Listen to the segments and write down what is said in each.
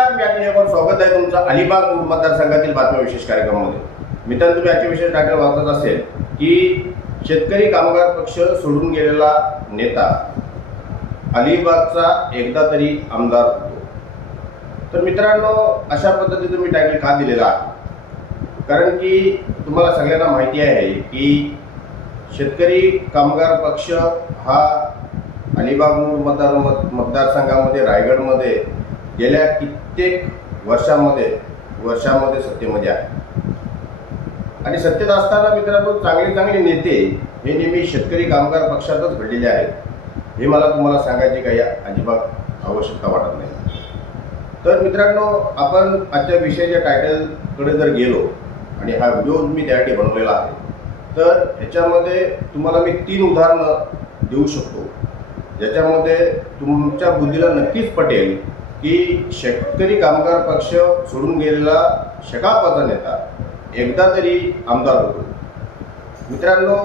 नमस्कार मी अजय स्वागत आहे तुमचं अलिबाग मतदारसंघातील बातम्या विशेष कार्यक्रमामध्ये. मित्रांनो तुम्ही आजचे विशेष टायटल वाचत असेल की शेतकरी कामगार पक्ष सोडून गेलेला नेता अलिबागचा एकदा तरी आमदार होतो. तर मित्रांनो अशा पद्धतीने तुम्ही टायटल का दिलेला? कारण की तुम्हाला सगळ्यांना माहिती आहे की शेतकरी कामगार पक्ष हा अलिबाग मतदार मत- मतदारसंघामध्ये रायगडमध्ये गेल्या कित्येक वर्षामध्ये वर्षामध्ये सत्तेमध्ये आहे. आणि सत्तेत असताना मित्रांनो चांगले चांगले नेते हे नेहमी शेतकरी कामगार पक्षातच घडलेले आहेत. हे मला तुम्हाला सांगायची काही अजिबात आवश्यकता वाटत नाही. तर मित्रांनो आपण आजच्या विषयाच्या टायटलकडे जर गेलो आणि हा व्हिडिओ मी त्यासाठी बनवलेला आहे तर ह्याच्यामध्ये तुम्हाला मी तीन उदाहरणं देऊ शकतो. ज्याच्यामध्ये तुमच्या बुद्धीला नक्कीच पटेल की शेतकरी कामगार पक्ष सोडून गेलेला शकापाचा नेता एकदा तरी आमदार होतो. मित्रांनो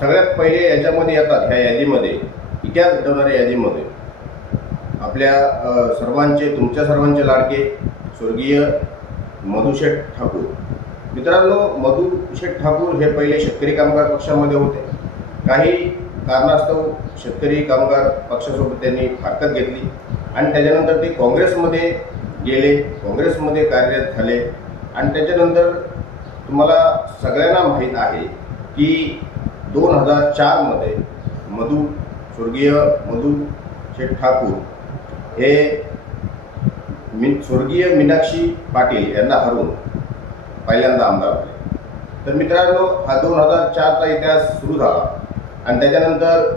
सगळ्यात पहिले याच्यामध्ये येतात ह्या यादीमध्ये इतिहास घडवणाऱ्या यादीमध्ये. आपल्या सर्वांचे तुमच्या सर्वांचे लाडके स्वर्गीय मधुशेठ ठाकूर. मित्रांनो मधुशेठ ठाकूर हे पहिले शेतकरी कामगार पक्षामध्ये होते. काही कारणास्तव शेतकरी कामगार पक्षासोबत त्यांनी फारकत घेतली. आणि त्याच्यानंतर ते काँग्रेसमध्ये गेले काँग्रेसमध्ये कार्यरत झाले. आणि त्याच्यानंतर तुम्हाला सगळ्यांना माहीत आहे की दोन हजार चारमध्ये मधू स्वर्गीय मधू शेठ ठाकूर हे मी स्वर्गीय मीनाक्षी पाटील यांना हरवून पहिल्यांदा आमदार झाले. तर मित्रांनो हा दोन हजार चारचा इतिहास सुरू झाला. आणि त्याच्यानंतर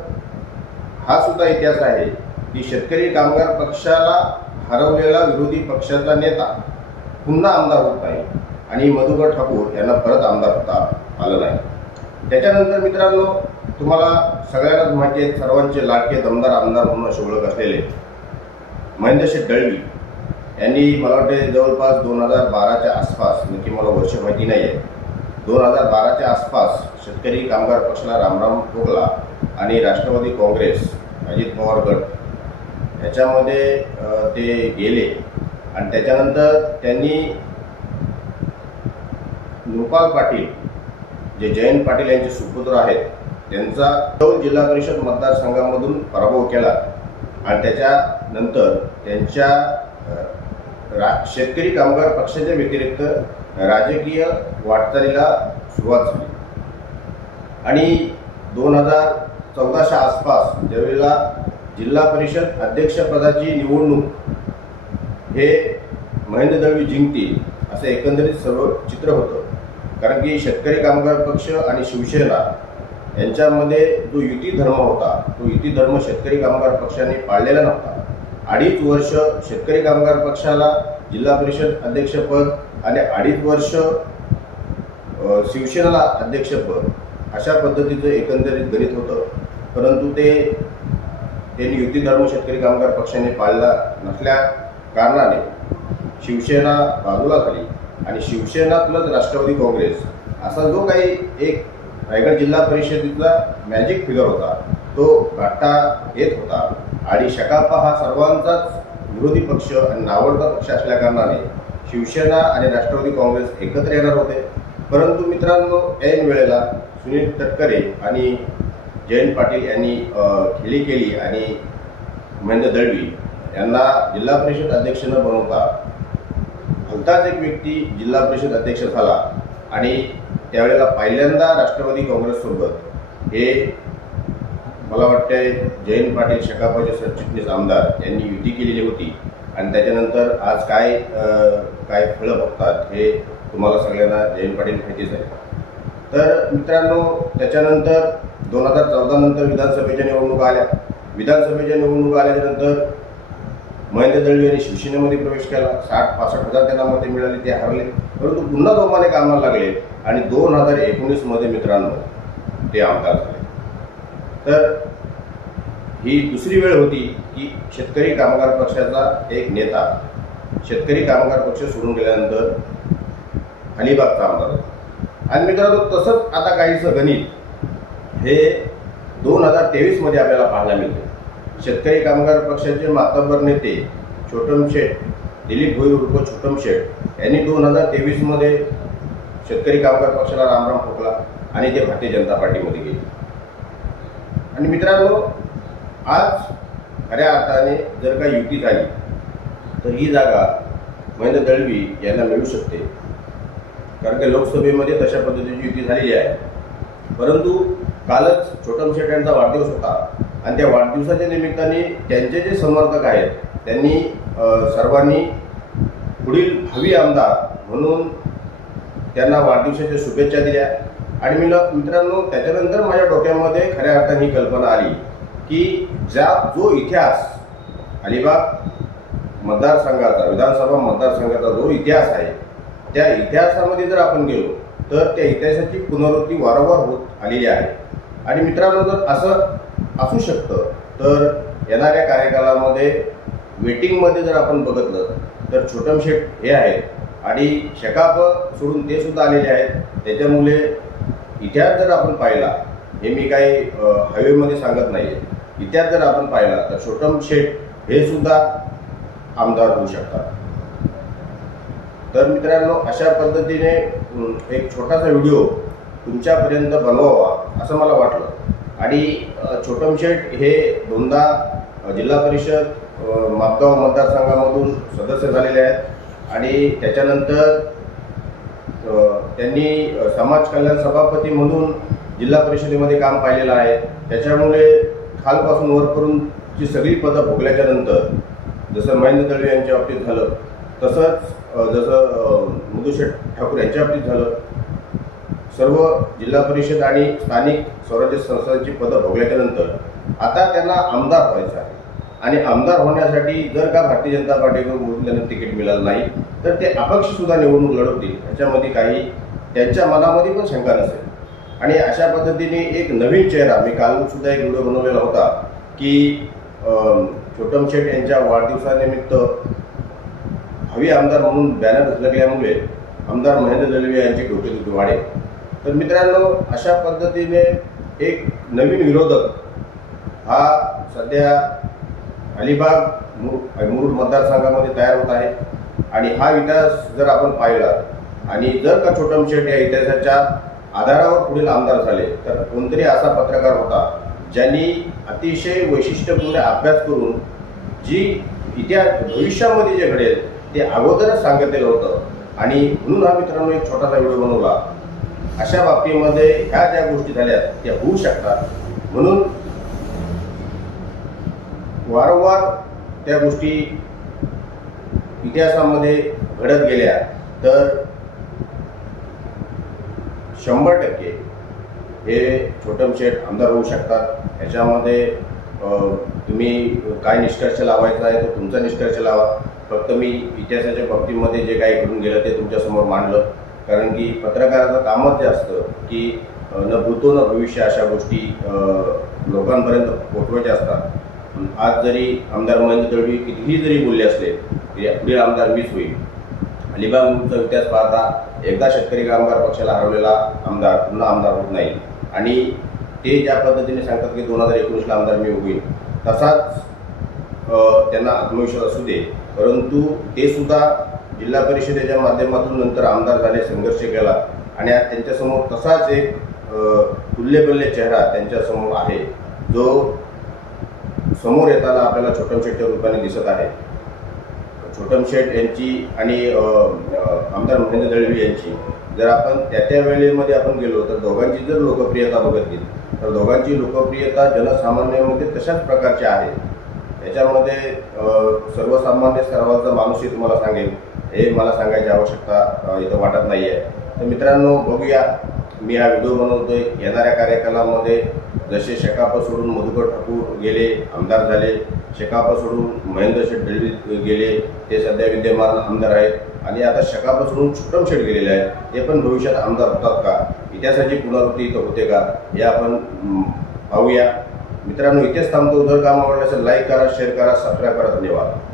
हा सुद्धा इतिहास आहे की शेतकरी कामगार पक्षाला हरवलेला विरोधी पक्षाचा नेता पुन्हा आमदार होत नाही. आणि मधुकर ठाकूर यांना परत आमदार होता आलं नाही. त्याच्यानंतर मित्रांनो तुम्हाला सगळ्यांनाच माहिती आहे सर्वांचे लाडके दमदार आमदार म्हणून अशी ओळख असलेले महेंद्रशेठ दळवी यांनी मला वाटते जवळपास दोन हजार बाराच्या आसपास नक्की मला वर्ष माहिती नाही आहे दोन हजार बाराच्या आसपास शेतकरी कामगार पक्षाला रामराम ठोकला आणि राष्ट्रवादी काँग्रेस अजित पवार गट ह्याच्यामध्ये ते गेले. आणि त्याच्यानंतर त्यांनी गोपाल पाटील जे जयंत पाटील यांचे सुपुत्र आहेत त्यांचा चौल जिल्हा परिषद मतदारसंघामधून पराभव केला. आणि त्याच्यानंतर त्यांच्या रा शेतकरी कामगार पक्षाच्या व्यतिरिक्त राजकीय वाटचालीला सुरुवात झाली. आणि दोन हजार चौदाच्या आसपास ज्यावेळेला जिल्हा परिषद अध्यक्षपदाची निवडणूक हे महेंद्र दळवी जिंकतील असं एकंदरीत सर्व चित्र होतं. कारण की शेतकरी कामगार पक्ष आणि शिवसेना यांच्यामध्ये जो युती धर्म होता तो युती धर्म शेतकरी कामगार पक्षाने पाळलेला नव्हता. अडीच वर्ष शेतकरी कामगार पक्षाला जिल्हा परिषद अध्यक्षपद आणि अडीच वर्ष अ, शिवसेनेला अध्यक्षपद अशा पद्धतीचं एकंदरीत गणित होतं. परंतु ते त्यांनी युती धर्म शेतकरी कामगार पक्षाने पाळला नसल्या कारणाने शिवसेना बाजूला झाली आणि शिवसेना प्लस राष्ट्रवादी काँग्रेस असा जो काही एक रायगड जिल्हा परिषदेतला मॅजिक फिगर होता तो गाठा येत होता. आणि शकापा हा सर्वांचाच विरोधी पक्ष आणि नावडता पक्ष असल्याकारणाने शिवसेना आणि राष्ट्रवादी काँग्रेस एकत्र येणार होते. परंतु मित्रांनो ऐन वेळेला सुनील तटकरे आणि जयंत पाटील यांनी खेळी केली आणि महेंद्र दळवी यांना जिल्हा परिषद अध्यक्ष न बनवता भलताच एक व्यक्ती जिल्हा परिषद अध्यक्ष झाला आणि त्यावेळेला पहिल्यांदा राष्ट्रवादी काँग्रेससोबत हे मला वाटते जयंत पाटील शेकापचे सरचिटणीस आमदार यांनी युती केलेली होती. आणि त्याच्यानंतर आज काय काय फळं बघतात हे तुम्हाला सगळ्यांना जयंत पाटील माहितीच आहे. तर मित्रांनो त्याच्यानंतर दोन हजार चौदा नंतर विधानसभेच्या निवडणुका आल्या. विधानसभेच्या निवडणुका आल्यानंतर महेंद्र दळवी यांनी शिवसेनेमध्ये प्रवेश केला. साठ पासष्ट हजार त्यांना मते मिळाली ते हरले. परंतु पुन्हा जोमाने कामाला लागले आणि दोन हजार एकोणीसमध्ये मित्रांनो ते आमदार झाले. तर ही दुसरी वेळ होती की शेतकरी कामगार पक्षाचा एक नेता शेतकरी कामगार पक्ष सोडून गेल्यानंतर अलिबागचा आमदार होता. आणि मित्रांनो तसंच आता काहीसं गणित हे दोन हजार तेवीसमध्ये आपल्याला पाहायला मिळते. शेतकरी कामगार पक्षाचे मातब्बर नेते छोटम शेठ दिलीप भोई उर्फ छोटम शेठ यांनी दोन हजार तेवीसमध्ये शेतकरी कामगार पक्षाला रामराम ठोकला आणि ते भारतीय जनता पार्टीमध्ये गेले. आणि मित्रांनो आज खऱ्या अर्थाने जर का युती झाली तर ही जागा महेंद्र दळवी यांना मिळू शकते. कारण की लोकसभेमध्ये तशा पद्धतीची युती झालेली आहे. परंतु कालच छोटम शेट यांचा वाढदिवस होता. आणि त्या वाढदिवसाच्या निमित्ताने त्यांचे जे समर्थक आहेत त्यांनी सर्वांनी पुढील भावी आमदार म्हणून त्यांना वाढदिवसाच्या शुभेच्छा दिल्या. आणि मी मित्रांनो त्याच्यानंतर माझ्या डोक्यामध्ये खऱ्या अर्थाने ही कल्पना आली की ज्या जो इतिहास अलिबाग मतदारसंघाचा विधानसभा मतदारसंघाचा जो इतिहास आहे त्या इतिहासामध्ये जर आपण गेलो तर त्या इतिहासाची पुनरावृत्ती वारंवार होत आलेली आहे. आणि मित्रांनो जर असं असू शकतं तर येणाऱ्या कार्यकालामध्ये वेटिंगमध्ये जर आपण बघितलं तर छोटम शेठ हे आहेत आणि शकाप सोडून ते सुद्धा आलेले आहेत. त्याच्यामुळे इतिहास जर आपण पाहिला हे मी काही हायवेमध्ये हवेमध्ये सांगत नाही इतिहास जर आपण पाहिला तर छोटम शेठ हे सुद्धा आमदार होऊ शकतात. तर मित्रांनो अशा पद्धतीने एक छोटासा व्हिडिओ तुमच्यापर्यंत बनवावा असं मला वाटलं. आणि अ, छोटम शेठ हे दोनदा जिल्हा परिषद मापगाव मतदारसंघामधून सदस्य झालेले आहेत. आणि त्याच्यानंतर त्यांनी समाज कल्याण सभापती म्हणून जिल्हा परिषदेमध्ये काम पाहिलेलं आहे. त्याच्यामुळे खालपासून वरपर्यंतची सगळी पदं भोगल्याच्या नंतर जसं महेंद्र दळवे यांच्या बाबतीत झालं तसंच जसं मधुशेठ ठाकूर यांच्या बाबतीत झालं सर्व जिल्हा परिषद आणि स्थानिक स्वराज्य संस्थांची पदं भोगल्याच्यानंतर आता त्यांना आमदार व्हायचं आहे. आणि आमदार होण्यासाठी जर का भारतीय जनता पार्टीकडून त्यांना तिकीट मिळालं नाही तर ते अपक्ष सुद्धा निवडणूक लढवतील. याच्यामध्ये काही त्यांच्या मनामध्ये पण शंका नसेल. आणि अशा पद्धतीने एक नवीन चेहरा मी काल सुद्धा एक व्हिडिओ बनवलेला होता की छोटम शेठ यांच्या वाढदिवसानिमित्त हवी आमदार म्हणून बॅनर लागल्यामुळे आमदार महेंद्र दळवे यांची डोकेदुखी वाढेल. तर मित्रांनो अशा पद्धतीने एक नवीन विरोधक हा सध्या अलिबाग मुर मुरुड मतदारसंघामध्ये तयार होत आहे. आणि हा इतिहास जर आपण पाहिला आणि जर का छोटम शेठ या इतिहासाच्या आधारावर पुढील आमदार झाले तर कोणतरी असा पत्रकार होता ज्यांनी अतिशय वैशिष्ट्यपूर्ण अभ्यास करून जी इतिहास भविष्यामध्ये जे घडेल ते अगोदरच सांगितलेलं होतं. आणि म्हणून हा मित्रांनो एक छोटासा व्हिडिओ बनवला. अशा बाबतीमध्ये ह्या ज्या गोष्टी झाल्या त्या होऊ शकतात. म्हणून वारंवार त्या गोष्टी इतिहासामध्ये घडत गेल्या तर शंभर टक्के हे छोटम शेठ आमदार होऊ शकतात. ह्याच्यामध्ये तुम्ही काय निष्कर्ष लावायचा आहे तो तुमचा निष्कर्ष लावा. फक्त मी इतिहासाच्या बाबतीमध्ये जे काही घडून गेलं ते तुमच्यासमोर मांडलं. कारण की पत्रकाराचं कामच जे असतं की न भूतो न भविष्य अशा गोष्टी लोकांपर्यंत पोहोचवायच्या असतात. आज जरी आमदार महेंद्र दळवी कितीही जरी बोलले असले की पुढील आमदार वीस होईल. अलिबागचा इतिहास पाहता एकदा शेतकरी कामगार पक्षाला हरवलेला आमदार पुन्हा आमदार होत नाही. आणि ते ज्या पद्धतीने सांगतात की दोन हजार एकोणीसला आमदार मी होईल तसाच त्यांना आत्मविश्वास असू दे. परंतु ते सुद्धा जिल्हा परिषदेच्या माध्यमातून नंतर आमदार झाले संघर्ष केला आणि आज त्यांच्यासमोर तसाच एक तुल्यबल्य चेहरा त्यांच्यासमोर आहे. जो समोर येताना आपल्याला छोटम शेट्टी रूपाने दिसत आहे. छोटम शेठ यांची आणि आमदार महेंद्र दळवी यांची जर आपण त्या त्या वेळेमध्ये आपण गेलो तर दोघांची जर लोकप्रियता बघितली तर दोघांची लोकप्रियता जनसामान्यामध्ये तशाच प्रकारची आहे. याच्यामध्ये सर्वसामान्य स्तरावरचा माणूसही तुम्हाला सांगेल. हे मला सांगायची आवश्यकता इथं वाटत नाही आहे तर मित्रांनो बघूया. मी हा व्हिडिओ बनवतोय. येणाऱ्या कार्यक्रमामध्ये जसे शेकाप सोडून मधुकर ठाकूर गेले आमदार झाले शेकाप सोडून महेंद्र शेठ दळवी गेले ते सध्या विद्यमान आमदार आहेत. आणि आता शेकाप सोडून छुट्टम शेठ गेलेले आहेत. ते पण भविष्यात आमदार होतात का? इतिहासाची पुनरावृत्ती इथं होते का? हे आपण पाहूया. मित्रांनो इथेच थांबतो. जर काम आवडलं असेल लाईक करा शेअर करा सबस्क्राईब करा. धन्यवाद.